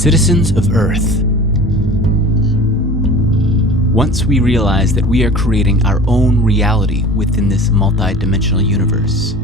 Citizens of Earth. Once we realize that we are creating our own reality within this multi-dimensional universe,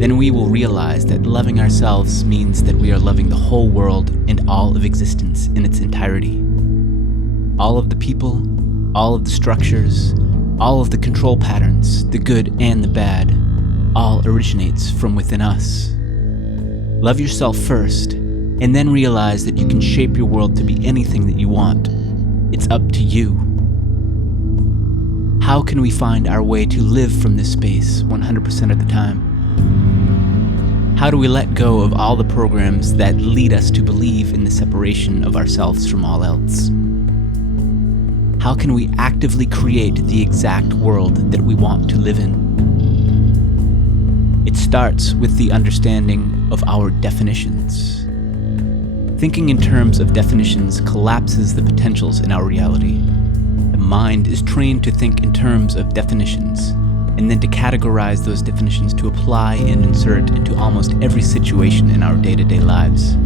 then we will realize that loving ourselves means that we are loving the whole world and all of existence in its entirety. All of the people, all of the structures, all of the control patterns, the good and the bad, all originates from within us. Love yourself first, and then realize that you can shape your world to be anything that you want. It's up to you. How can we find our way to live from this space 100% of the time? How do we let go of all the programs that lead us to believe in the separation of ourselves from all else? How can we actively create the exact world that we want to live in? It starts with the understanding of our definitions. Thinking in terms of definitions collapses the potentials in our reality. The mind is trained to think in terms of definitions, and then to categorize those definitions to apply and insert into almost every situation in our day-to-day lives.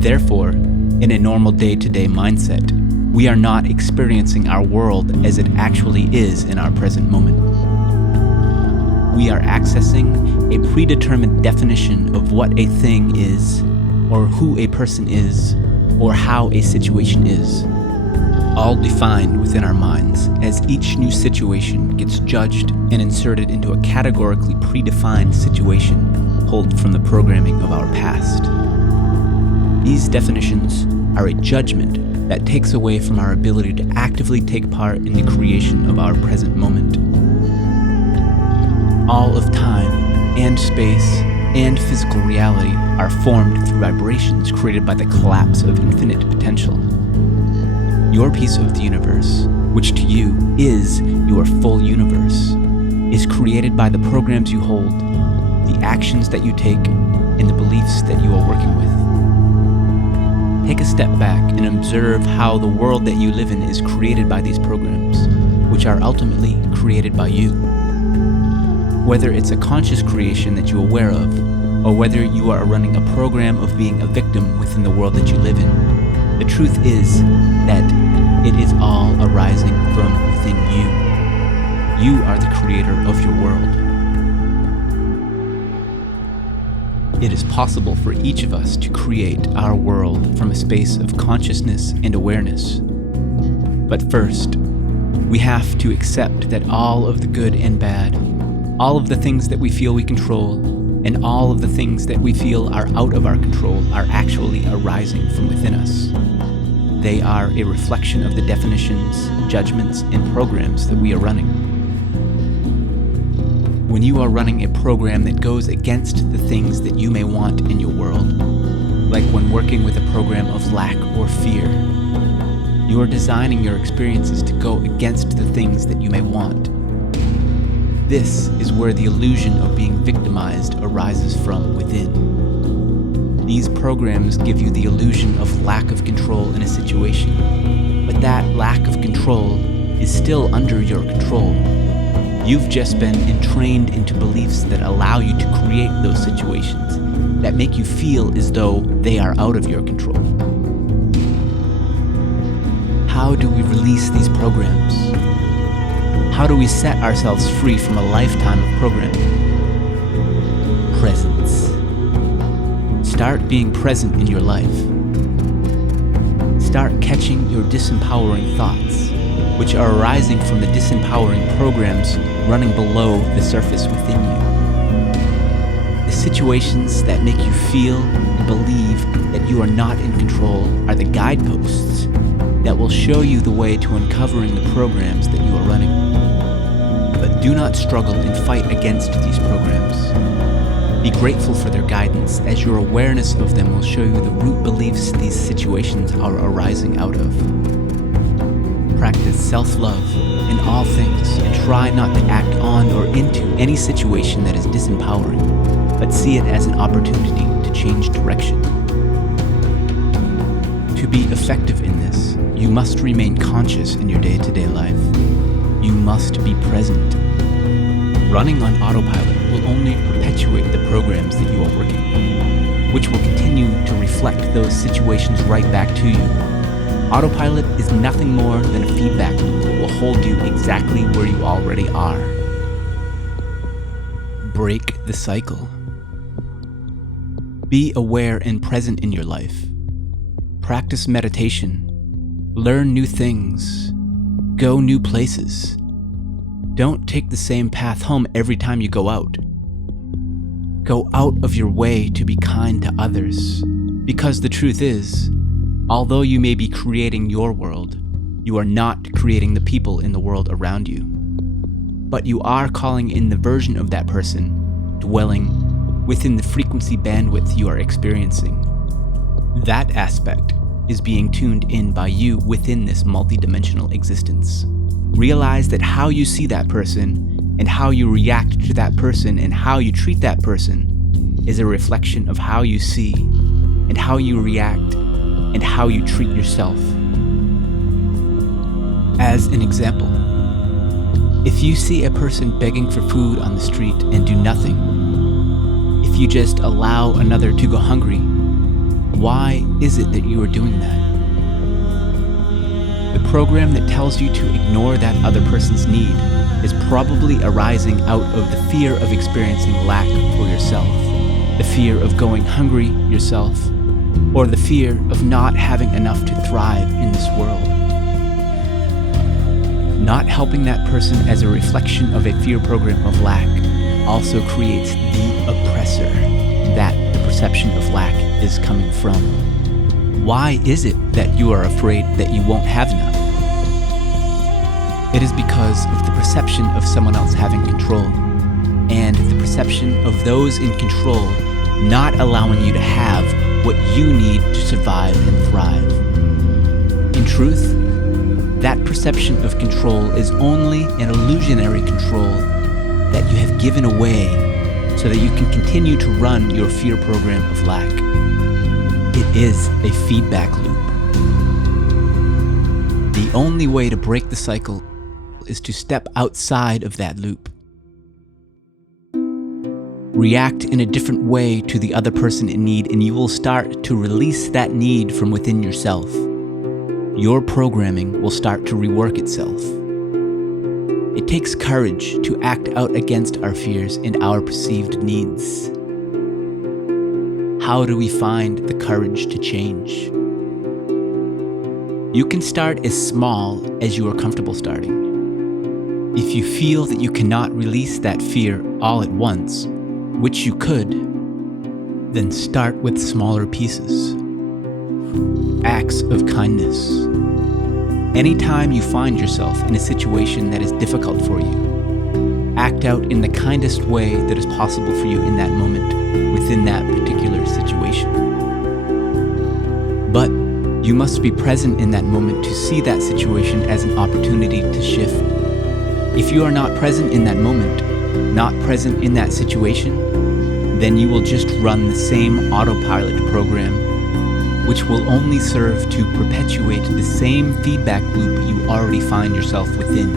Therefore, in a normal day-to-day mindset, we are not experiencing our world as it actually is in our present moment. We are accessing a predetermined definition of what a thing is, or who a person is, or how a situation is, all defined within our minds as each new situation gets judged and inserted into a categorically predefined situation pulled from the programming of our past. These definitions are a judgment that takes away from our ability to actively take part in the creation of our present moment. All of time and space and physical reality are formed through vibrations created by the collapse of infinite potential. Your piece of the universe, which to you is your full universe, is created by the programs you hold, the actions that you take, and the beliefs that you are working with. Take a step back and observe how the world that you live in is created by these programs, which are ultimately created by you. Whether it's a conscious creation that you're aware of, or whether you are running a program of being a victim within the world that you live in, the truth is that it is all arising from within you. You are the creator of your world. It is possible for each of us to create our world from a space of consciousness and awareness. But first, we have to accept that all of the good and bad, all of the things that we feel we control, and all of the things that we feel are out of our control are actually arising from within us. They are a reflection of the definitions, judgments, and programs that we are running. When you are running a program that goes against the things that you may want in your world, like when working with a program of lack or fear, you are designing your experiences to go against the things that you may want. This is where the illusion of being victimized arises from within. These programs give you the illusion of lack of control in a situation, but that lack of control is still under your control. You've just been entrained into beliefs that allow you to create those situations that make you feel as though they are out of your control. How do we release these programs? How do we set ourselves free from a lifetime of programming? Presence. Start being present in your life. Start catching your disempowering thoughts, which are arising from the disempowering programs running below the surface within you. The situations that make you feel and believe that you are not in control are the guideposts that will show you the way to uncovering the programs that you are running. But do not struggle and fight against these programs. Be grateful for their guidance, as your awareness of them will show you the root beliefs these situations are arising out of. Practice self-love in all things and try not to act on or into any situation that is disempowering, but see it as an opportunity to change direction. To be effective in this, you must remain conscious in your day-to-day life. You must be present. Running on autopilot will only perpetuate the programs that you are working with. which will continue to reflect those situations right back to you. Autopilot is nothing more than a feedback loop that will hold you exactly where you already are. Break the cycle. Be aware and present in your life. Practice meditation. Learn new things. Go new places. Don't take the same path home every time you go out. Go out of your way to be kind to others. Because the truth is, although you may be creating your world, you are not creating the people in the world around you. But you are calling in the version of that person, dwelling within the frequency bandwidth you are experiencing. That aspect is being tuned in by you within this multidimensional existence. Realize that how you see that person and how you react to that person and how you treat that person is a reflection of how you see and how you react and how you treat yourself. As an example, if you see a person begging for food on the street and do nothing, if you just allow another to go hungry, why is it that you are doing that? The program that tells you to ignore that other person's need is probably arising out of the fear of experiencing lack for yourself, the fear of going hungry yourself, or the fear of not having enough to thrive in this world. Not helping that person as a reflection of a fear program of lack also creates the oppressor that the perception of lack is coming from. Why is it that you are afraid that you won't have enough? It is because of the perception of someone else having control, and the perception of those in control not allowing you to have what you need to survive and thrive. In truth, that perception of control is only an illusionary control that you have given away so that you can continue to run your fear program of lack. It is a feedback loop. The only way to break the cycle is to step outside of that loop. React in a different way to the other person in need, and you will start to release that need from within yourself. Your programming will start to rework itself. It takes courage to act out against our fears and our perceived needs. How do we find the courage to change? You can start as small as you are comfortable starting. If you feel that you cannot release that fear all at once, which you could, then start with smaller pieces. Acts of kindness. Anytime you find yourself in a situation that is difficult for you, act out in the kindest way that is possible for you in that moment, within that particular situation. But you must be present in that moment to see that situation as an opportunity to shift. If you are not present in that moment, not present in that situation, then you will just run the same autopilot program, which will only serve to perpetuate the same feedback loop you already find yourself within.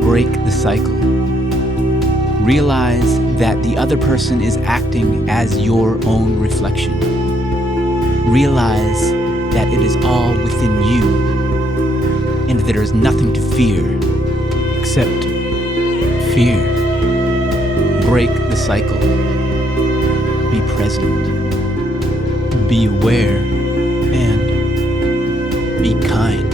Break the cycle. Realize that the other person is acting as your own reflection. Realize that it is all within you, and there is nothing to fear except fear. Break the cycle. Be present. Be aware and be kind.